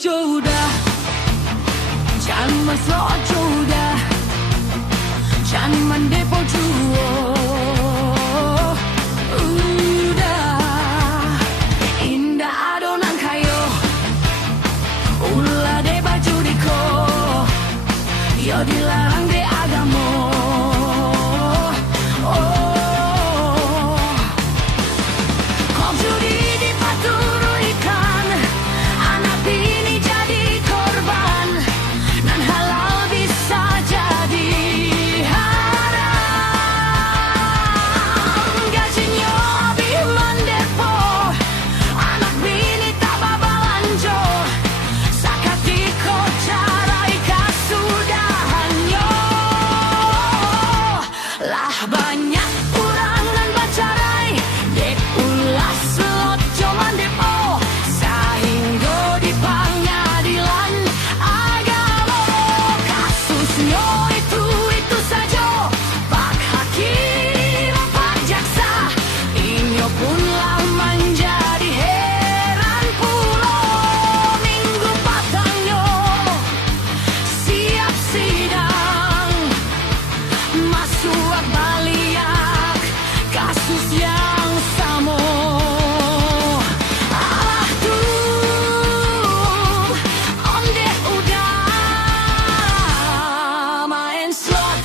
jodoh, jangan masuk jodoh, jangan mendepo juo. Udah indah adonan kayo, ulah de baju diko, yo dilarang de agamo. Banyak orang nan bacarai, dek ulas selot joman depo, sehingga di pengadilan agama. Kasusnya itu saja, Pak Hakim, Pak Jaksa, inyo punlah menjadi heran pulo. Minggu patangnya siap sidang, masuk kasus yang sama. Alah tuh, onde udah main slot,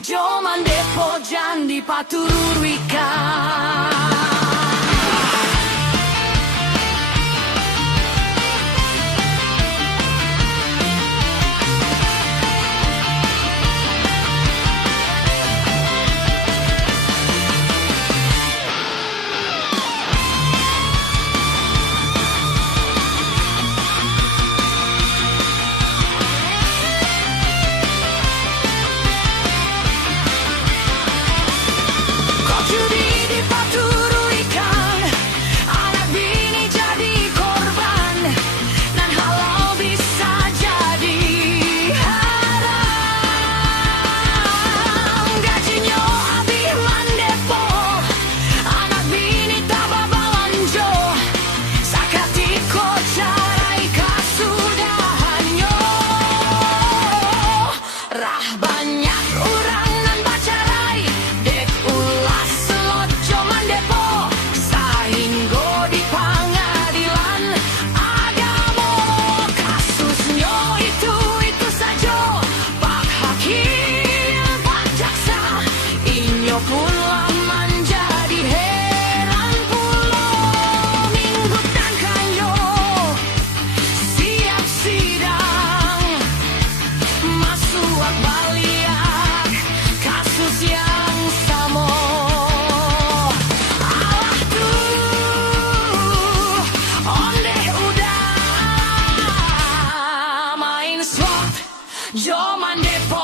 joman depo jan dipatururikan. Banyak orang nan bacarai, dek ulas selot joman depo, sehingga di pengadilan agama. Kasusnya itu saja, Pak Hakim, Pak Jaksa, inyo pula menjadi heran pulo. Minggu tangkayo siap sidang, masuk baliak kasus yang sama. Alah tuh, onde udah main slot, joman depo.